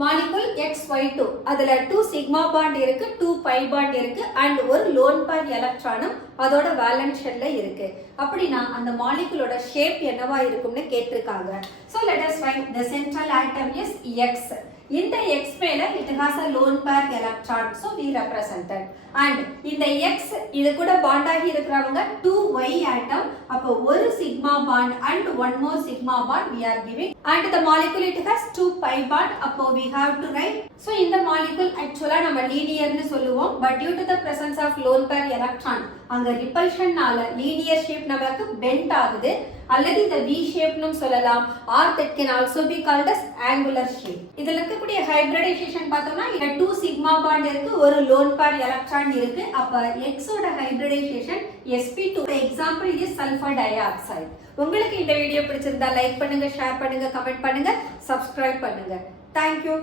Molecule XY2 அதுல 2 sigma bond இருக்கு, 2 by bond இருக்கு அண்ட் ஒரு லோன் பேர் எலக்ட்ரானும் அதோட வேலன்ஸ் ஷெல்ல இருக்கு. அப்படினா அந்த மாலிகுலோட ஷேப் என்னவா இருக்கும்னு கேட்டிருக்காங்க. So let us write the central atom is X. இந்த X மேல it has a lone pair electron, so we represented. And இந்த X இது கூட பாண்ட் ஆகி இருக்கிறவங்க 2Y atom, அப்போ ஒரு sigma bond and one more sigma bond we are giving. And the molecule it has 2 pi bond, அப்போ we have to write. So இந்த molecule actually நம்ம லீனியர்னு சொல்லுவோம், but due to the presence of lone pair electron அங்க ரிப்பல்ஷன்னால linear shape நமக்கு bend ஆகுது, அல்லது இந்த V ஷேப்னு சொல்லலாம், or that can also be called as angular shape. இதுல இருக்கக்கூடிய ஹைபிரிடைசேஷன் பார்த்தோம்னா இங்க 2 சிக்மா பாண்ட் இருக்கு, ஒரு லோன் பேர் எலக்ட்ரான் இருக்கு. அப்ப X ஓட ஹைபிரிடைசேஷன் sp2. எக்ஸாம்பிள் இது சல்ஃபர் டை ஆக்சைடு. உங்களுக்கு இந்த வீடியோ பிடிச்சிருந்தா லைக் பண்ணுங்க, ஷேர் பண்ணுங்க, கமெண்ட் பண்ணுங்க, சப்ஸ்கிரைப் பண்ணுங்க. Thank you.